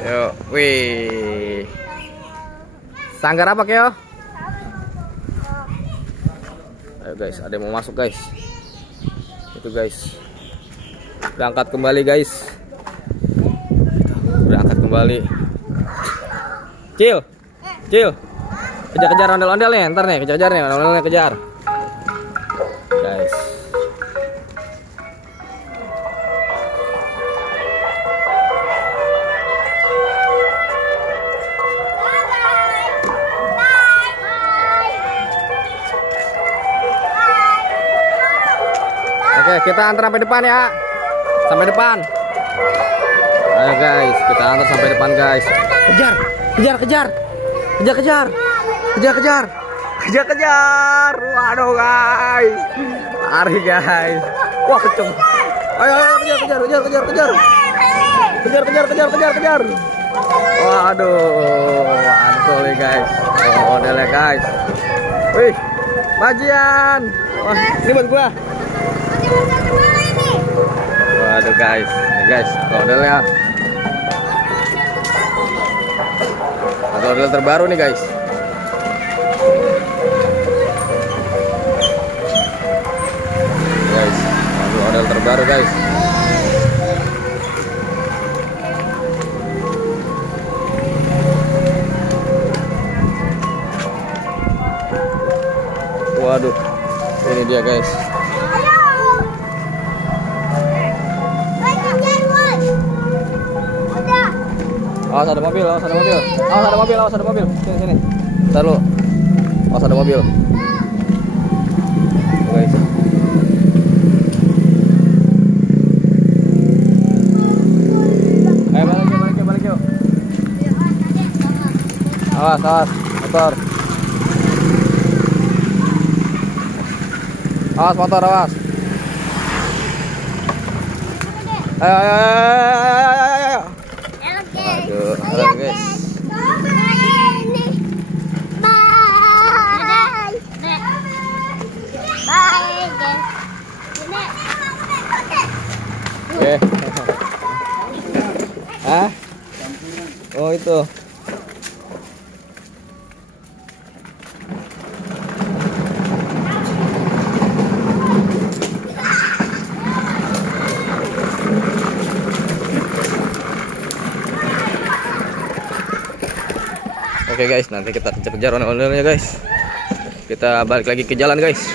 Yuk, wih. Sanggar apa, Kyo? Ayo guys, ada yang mau masuk guys. Itu guys. Berangkat kembali guys. Berangkat kembali. Cil. Cil. Kejar-kejar ondel-ondel nih, ntar nih, kejar-kejar nih, ondel-ondelnya kejar. Guys. Oke, kita antar sampai depan ya. Sampai depan. Ayo guys, kita antar sampai depan guys. Kejar, kejar, kejar. Kejar, kejar. Kejar, kejar. Kejar, kejar. Waduh guys. Lari guys. Wah, kenceng. Ayo, ayo, kejar, kejar, kejar, kejar, kejar. Kejar, kejar, kejar, kejar, kejar. Waduh, mantul nih guys. Oh, modelnya guys. Wih, bajian. Wah, ini buat gua. Waduh guys, ini guys, modelnya. Model terbaru nih guys. Guys, model terbaru guys. Waduh, ini dia guys. Awas ada mobil, awas ada mobil. Awas ada mobil, awas ada mobil. Sini, sini. Ntar lu. Awas ada mobil. Guys. Ayo balik yuk, balik yuk, balik yuk. Awas, awas, motor. Awas motor, awas. Ayo, ayo, ayo, ayo, ayo, ayo. Aduh, halo guys. Oke. Hah? Oh itu. Oke guys, nanti kita kejar-kejar ondel-ondelnya guys. Kita balik lagi ke jalan guys.